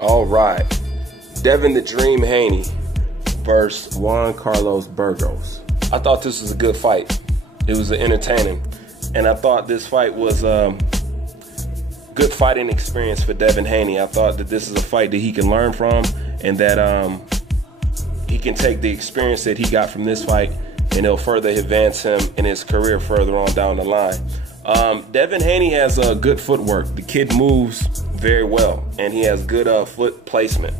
All right. Devin the Dream Haney versus Juan Burgos. I thought this was a good fight. It was entertaining. And I thought this fight was a good fighting experience for Devin Haney. I thought that this is a fight that he can learn from, and that he can take the experience that he got from this fight and it'll further advance him in his career further on down the line. Devin Haney has good footwork. The kid moves very well, and he has good foot placement.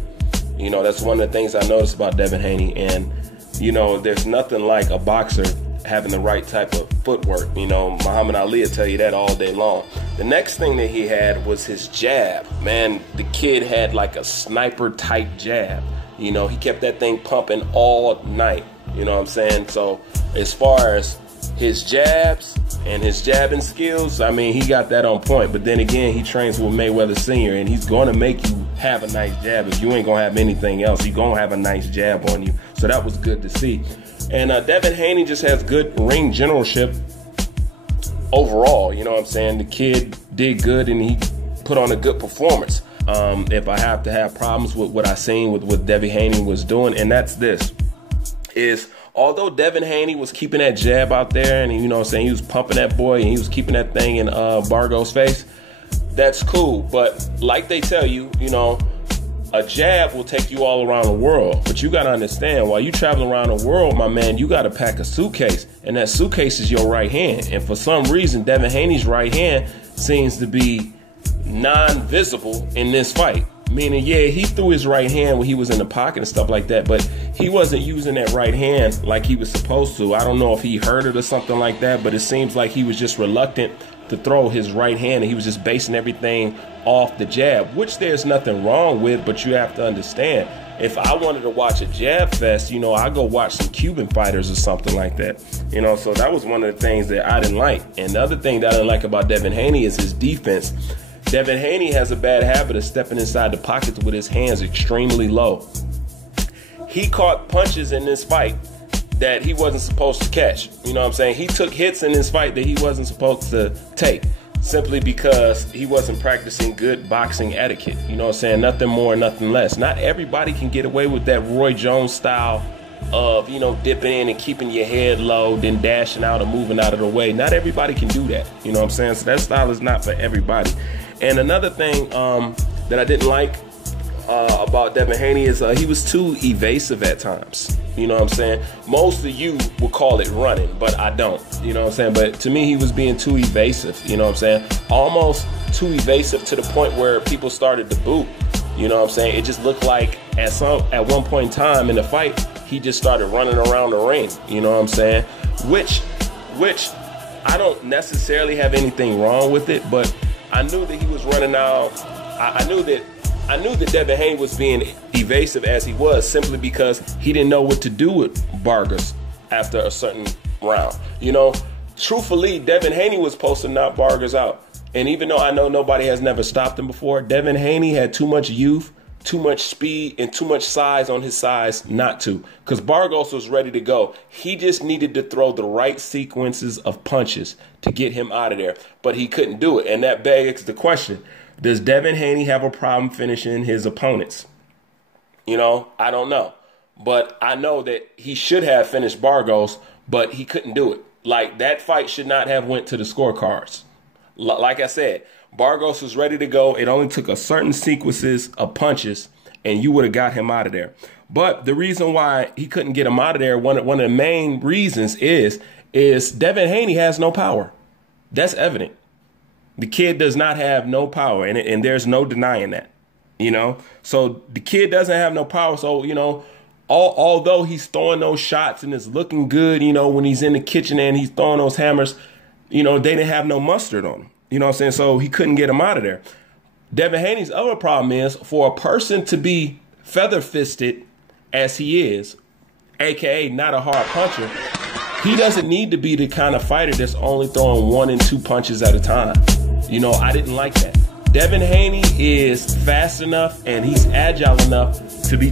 You know, that's one of the things I noticed about Devin Haney. And, you know, there's nothing like a boxer having the right type of footwork. You know, Muhammad Ali will tell you that all day long. The next thing that he had was his jab. Man, the kid had like a sniper-type jab. You know, he kept that thing pumping all night. You know what I'm saying? So as far as his jabs and his jabbing skills, I mean, he got that on point. But then again, he trains with Mayweather Sr., and he's going to make you have a nice jab. If you ain't going to have anything else, you're going to have a nice jab on you. So that was good to see. And Devin Haney just has good ring generalship overall. You know what I'm saying? The kid did good, and he put on a good performance. If I have to have problems with what I seen with what Devin Haney was doing, and that's this, is although Devin Haney was keeping that jab out there, and you know what I'm saying, he was pumping that boy and he was keeping that thing in Burgos' face, that's cool. But like they tell you, you know, a jab will take you all around the world. But you got to understand, while you travel around the world, my man, you got to pack a suitcase, and that suitcase is your right hand. And for some reason, Devin Haney's right hand seems to be non-visible in this fight. Meaning, yeah, he threw his right hand when he was in the pocket and stuff like that, but he wasn't using that right hand like he was supposed to. I don't know if he heard it or something like that, but it seems like he was just reluctant to throw his right hand, and he was just basing everything off the jab, which there's nothing wrong with, but you have to understand, if I wanted to watch a jab fest, you know, I go watch some Cuban fighters or something like that. You know, so that was one of the things that I didn't like. And the other thing that I didn't like about Devin Haney is his defense. Devin Haney has a bad habit of stepping inside the pockets with his hands extremely low. He caught punches in this fight that he wasn't supposed to catch. You know what I'm saying? He took hits in this fight that he wasn't supposed to take, simply because he wasn't practicing good boxing etiquette. You know what I'm saying? Nothing more, nothing less. Not everybody can get away with that Roy Jones style of, you know, dipping in and keeping your head low, then dashing out or moving out of the way. Not everybody can do that. You know what I'm saying? So that style is not for everybody. And another thing that I didn't like about Devin Haney is he was too evasive at times. You know what I'm saying? Most of you would call it running, but I don't. You know what I'm saying? But to me, he was being too evasive. You know what I'm saying? Almost too evasive to the point where people started to boo. You know what I'm saying? It just looked like at one point in time in the fight, he just started running around the ring. You know what I'm saying? Which I don't necessarily have anything wrong with it, but I knew that he was running out. I knew that Devin Haney was being evasive as he was, simply because he didn't know what to do with Burgos after a certain round. You know, truthfully, Devin Haney was supposed to knock Burgos out. And even though I know nobody has never stopped him before, Devin Haney had too much youth, too much speed, and too much size on his size not to. Because Burgos was ready to go. He just needed to throw the right sequences of punches to get him out of there. But he couldn't do it. And that begs the question, does Devin Haney have a problem finishing his opponents? You know, I don't know. But I know that he should have finished Burgos, but he couldn't do it. Like, that fight should not have went to the scorecards. Like I said, Burgos was ready to go. It only took a certain sequences of punches, and you would have got him out of there. But the reason why he couldn't get him out of there, one of the main reasons is Devin Haney has no power. That's evident. The kid does not have no power, and there's no denying that. You know, so the kid doesn't have no power. So, you know, although he's throwing those shots and it's looking good, you know, when he's in the kitchen and he's throwing those hammers, you know, they didn't have no mustard on him. You know what I'm saying? So he couldn't get him out of there. Devin Haney's other problem is, for a person to be feather-fisted as he is, a.k.a. not a hard puncher, he doesn't need to be the kind of fighter that's only throwing 1 and 2 punches at a time. You know, I didn't like that. Devin Haney is fast enough and he's agile enough to be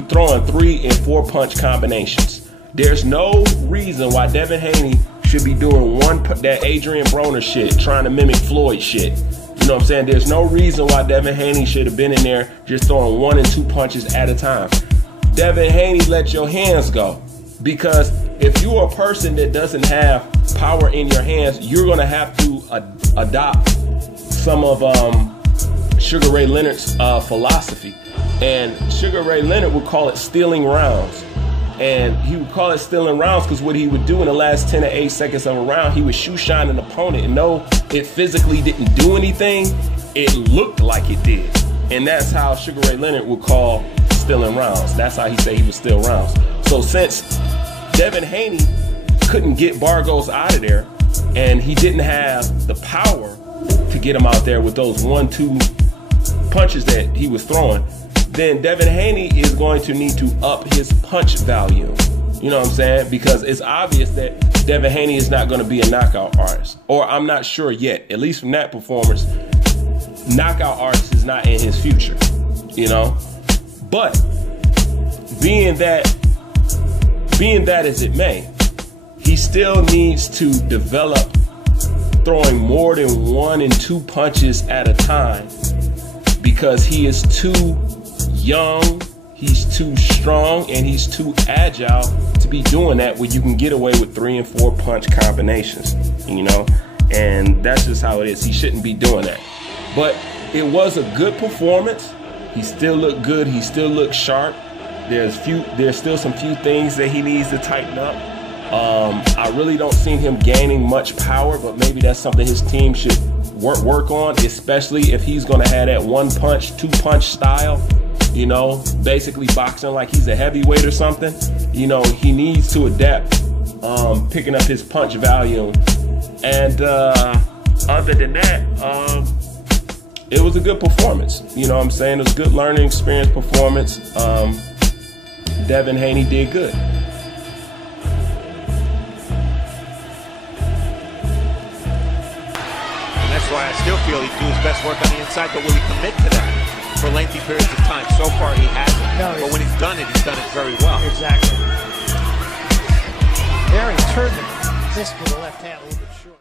throwing 3 and 4 punch combinations. There's no reason why Devin Haney should be doing that Adrian Broner shit, trying to mimic Floyd shit. You know what I'm saying? There's no reason why Devin Haney should have been in there just throwing 1 and 2 punches at a time. Devin Haney, let your hands go. Because if you're a person that doesn't have power in your hands, you're going to have to adopt some of Sugar Ray Leonard's philosophy. And Sugar Ray Leonard would call it stealing rounds. And he would call it stealing rounds because what he would do in the last 10 to 8 seconds of a round, he would shoe shine an opponent. And though it physically didn't do anything, it looked like it did. And that's how Sugar Ray Leonard would call stealing rounds. That's how he said he would steal rounds. So since Devin Haney couldn't get Burgos out of there, and he didn't have the power to get him out there with those 1-2 punches that he was throwing, then Devin Haney is going to need to up his punch value. You know what I'm saying? Because it's obvious that Devin Haney is not going to be a knockout artist. Or I'm not sure yet, at least from that performance, knockout artist is not in his future, you know? But being that as it may, he still needs to develop throwing more than 1 and 2 punches at a time, because he is too young, he's too strong, and he's too agile to be doing that when you can get away with 3 and 4 punch combinations, you know? And that's just how it is. He shouldn't be doing that. But it was a good performance. He still looked good. He still looked sharp. There's still some few things that he needs to tighten up. I really don't see him gaining much power, but maybe that's something his team should work on, especially if he's going to have that 1 punch, 2 punch style. You know, basically boxing like he's a heavyweight or something. You know, he needs to adapt, picking up his punch value. And other than that, it was a good performance. You know what I'm saying? It was a good learning experience performance. Devin Haney did good. And that's why I still feel he'd do his best work on the inside, but will he commit to that for lengthy periods of time? So far he hasn't. No, but when he's done it very well. Exactly. There he turned the fist with the left hand a little bit short.